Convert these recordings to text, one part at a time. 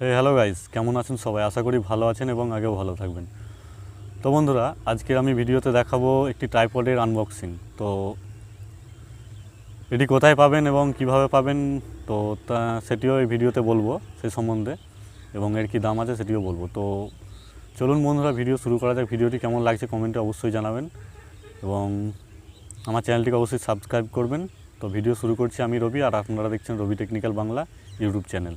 Hello guys, কেমন আছেন সবাই? আশা করি ভালো আছেন এবং আগেও ভালো থাকবেন। তো বন্ধুরা, আজকে আমি ভিডিওতে দেখাবো একটি ট্রাইপডের আনবক্সিং। তো এটি কোথায় পাবেন এবং কিভাবে পাবেন, তো সেটিও এই ভিডিওতে বলবো সেই সম্বন্ধে, এবং এর কী দাম আছে সেটিও বলবো। তো চলুন বন্ধুরা, ভিডিও শুরু করা যাক। ভিডিওটি কেমন লাগছে কমেন্টে অবশ্যই জানাবেন এবং আমার চ্যানেলটিকে অবশ্যই সাবস্ক্রাইব করবেন। তো ভিডিও শুরু করছি, আমি রবি, আর আপনারা দেখছেন রবি টেকনিক্যাল বাংলা ইউটিউব চ্যানেল।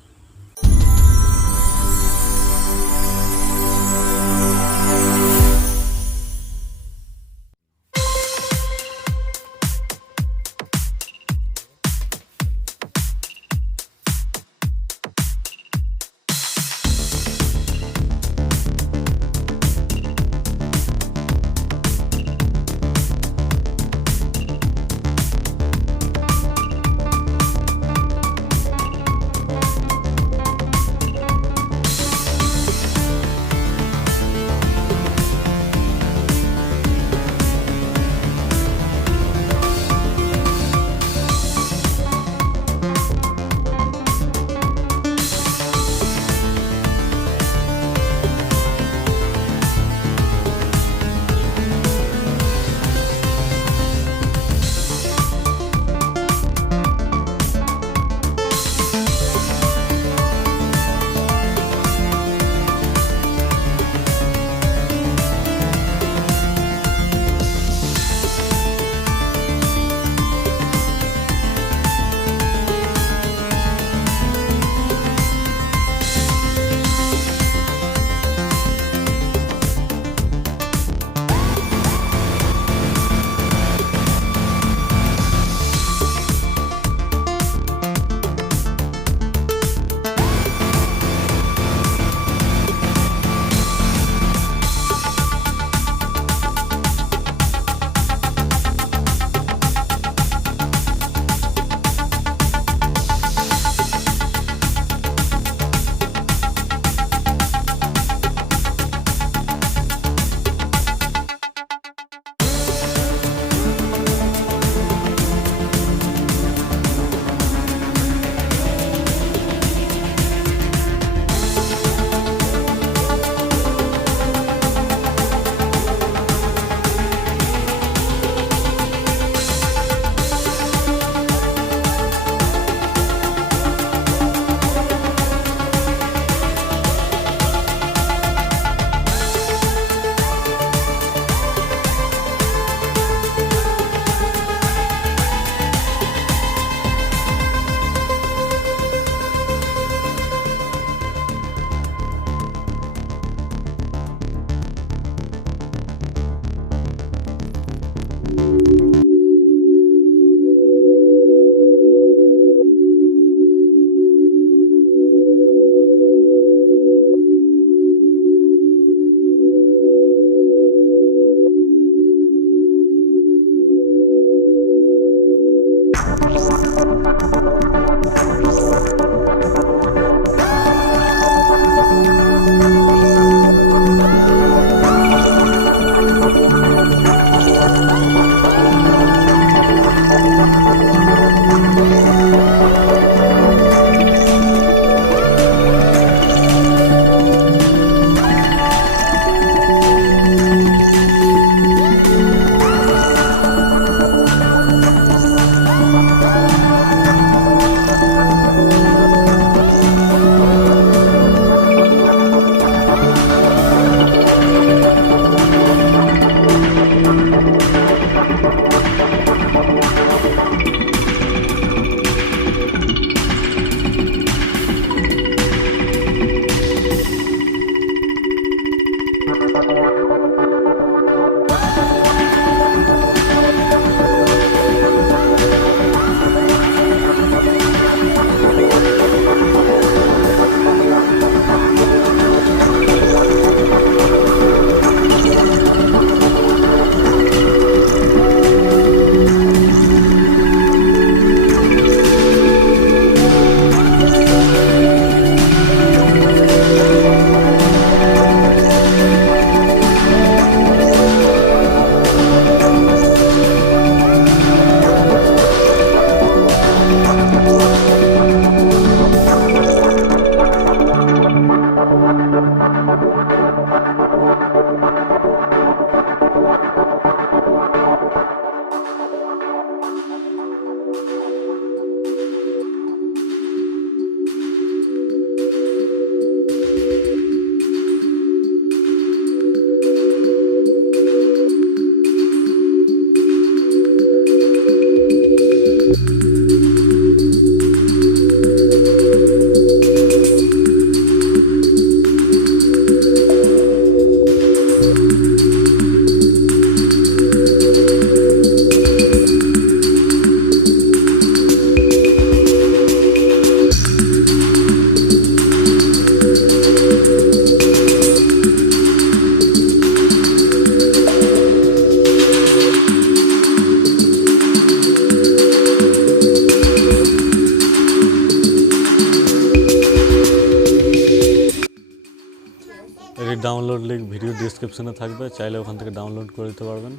এর ডাউনলোড লিঙ্ক ভিডিও ডেসক্রিপশনে থাকবে, চাইলে ওখান থেকে ডাউনলোড করে দিতে পারবেন।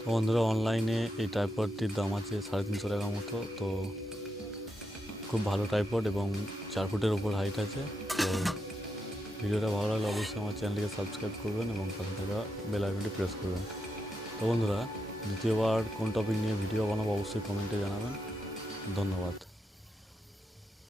তো বন্ধুরা, অনলাইনে এই ট্রাইপডটির দাম আছে 350 টাকা মতো। তো খুব ভালো ট্রাইপড এবং 4 ফুটের ওপর হাইট আছে। তো ভিডিওটা ভালো লাগলে অবশ্যই আমার চ্যানেলটিকে সাবস্ক্রাইব করবেন এবং পাশে থাকা বেল আইকনটি প্রেস করবেন। তো বন্ধুরা, দ্বিতীয়বার কোন টপিক নিয়ে ভিডিও বানাবো অবশ্যই কমেন্টে জানাবেন। ধন্যবাদ।